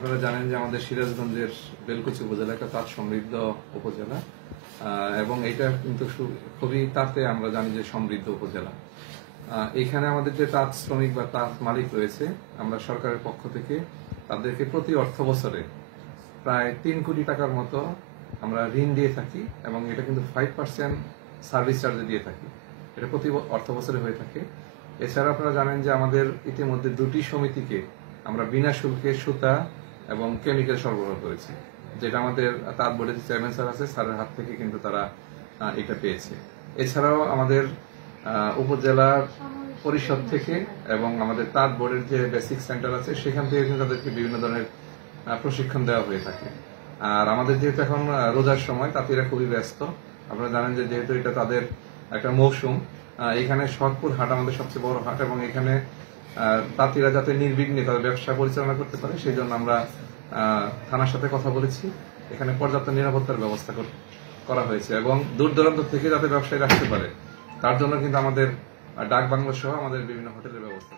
আপনারা জানেন যে আমাদের সিরাজগঞ্জের বেলকুচি উপজেলা একটা তাঁত সমৃদ্ধ উপজেলা এবং এটা কিন্তু খুবই তাঁতে আমরা জানি যে সমৃদ্ধ উপজেলা। এখানে আমাদের যে তাঁত শ্রমিক বা তাঁত মালিক রয়েছে, আমরা সরকারের পক্ষ থেকে তাদেরকে প্রতি অর্থ বছরে প্রায় 3 কোটি টাকার মতো আমরা ঋণ দিয়ে থাকি এবং এটা কিন্তু 5% সার্ভিস চার্জে দিয়ে থাকি। এটা প্রতি অর্থ বছরে হয়ে থাকে। এছাড়া আপনারা জানেন যে আমাদের ইতিমধ্যে 2টি সমিতিকে আমরা বিনা শুল্কে সুতা এবং কেমিক্যাল সরবরাহ করেছি, যেটা আমাদের তাঁত বোর্ডের চেয়ারম্যান স্যার আছে, স্যারের হাত থেকে কিন্তু তারা এটা পেয়েছে। এছাড়াও আমাদের উপজেলার পরিষদ থেকে এবং আমাদের তাঁত বোর্ডের যে বেসিক সেন্টার আছে সেখান থেকে কিন্তু তাদেরকে বিভিন্ন ধরনের প্রশিক্ষণ দেওয়া হয়ে থাকে। আর আমাদের যেহেতু এখন রোজার সময়, তাঁতিরা খুবই ব্যস্ত। আপনারা জানেন যে যেহেতু এটা তাদের একটা মৌসুম, এখানে সৎপুর হাট আমাদের সবচেয়ে বড় হাট এবং এখানে তাঁতিরা যাতে নির্বিঘ্নে তাদের ব্যবসা পরিচালনা করতে পারে সেই জন্য আমরা থানার সাথে কথা বলেছি। এখানে পর্যাপ্ত নিরাপত্তার ব্যবস্থা করা হয়েছে এবং দূর দূরান্ত থেকে যাতে ব্যবসায়ী আসতে পারে তার জন্য কিন্তু আমাদের ডাক বাংলো সহ আমাদের বিভিন্ন হোটেলের ব্যবস্থা